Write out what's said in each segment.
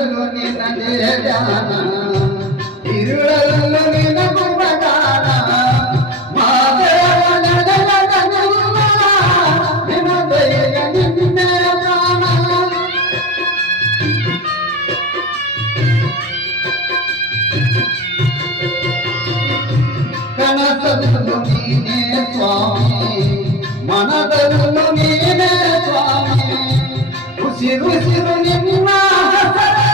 ಹಗಲಲ್ಲೂ ನಿನ್ನದೇ ಧ್ಯಾನ ಇರುಳಲ್ಲೂ ನಿನ್ನ ಗುಣಗಾನ ಮಾದೇವ ನಡೆದ ನಿನ್ನ ದಯೆಯ ನಿನ್ನೆ ಪ್ರಾಣ ಕನಸದಲ್ಲೂ ನೀನೇ ಸ್ವಾಮಿ ಮನದಲ್ಲೂ ನೀನೇ ಸ್ವಾಮಿ ಉಸಿರು ನಿನ್ನ ಹೆಸರೇ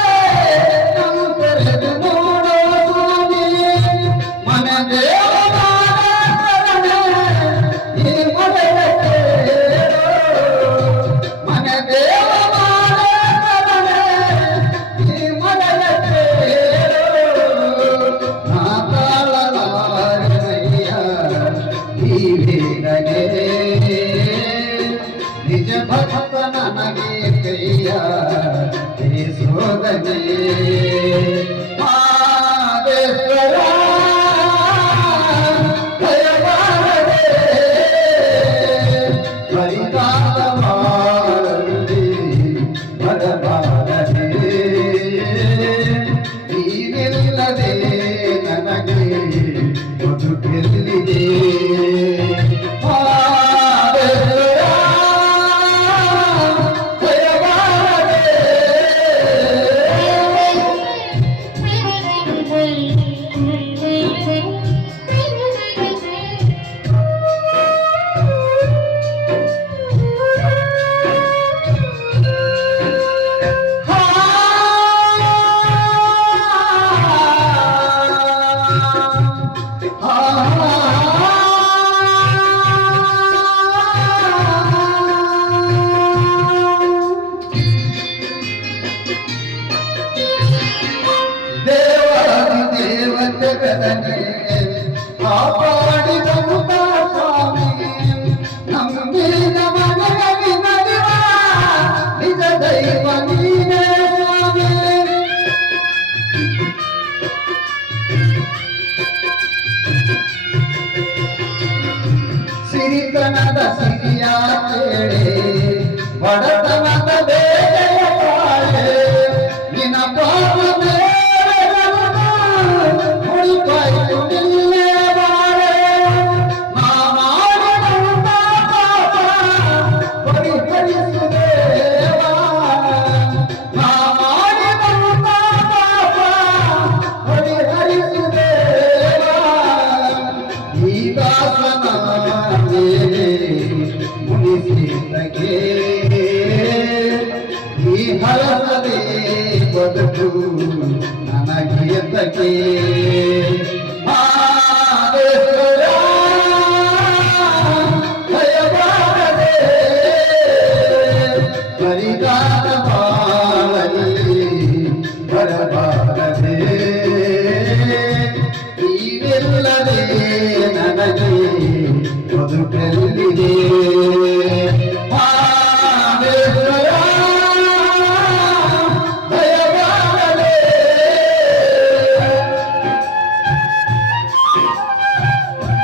ನಾವು ತೆರೆದು ನೋಡೋ ಸ್ವಾಮಿ ಮನದೇವ ಈ ಮನೆಯ ಕೇಳೋ ಮನದೇವ ಈ ಮನೆಯ ಕೇಳೋ ನಾ ತಾಳಲಾರಯ್ಯ ಈ ವೇದನೆ ನಿಜ ಭಕ್ತ ನನಗೆ ಕೈಯ ಸೋದನೆ ಮಾದೇಶ್ವರ ದಯವಾರದೆ ಬರಿದಾದ ಮಾಡದೆ ಬರಬಾರದೆ ನೀನಿಲ್ಲದೆ ನನಗೆ ಬದುಕೆಲ್ಲಿದೆ ಜಗದನೆ ಕಾಪಾಡಿದಂತ ಸ್ವಾಮಿ ನಂಬಿದ ಮನೆಯಲ್ಲಿ ನಡೆವ ನಿಜ ದೈವ ನೀನೇ ಸ್ವಾಮಿ ಸಿರಿತನದ ಸಿರಿಯ ಕೇಳೆ ಬಡತನದ ಬೇಗೆಯ ಪಾಳೆ ನಿನ್ನ ಪಾಪ ಈ ಹರಸದೆ ಬದುಕು ನನಗೆ ತಗೆ